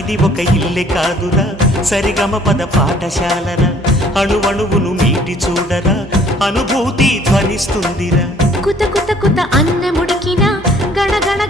ఇది ఒక ఇల్లే కాదురా సరిగమ పద పాఠశాలరా అణువణువును మీటి చూడరా అనుభూతి ధ్వనిస్తుందిరా కుత కుత కుత అన్నముడికినా గణగణ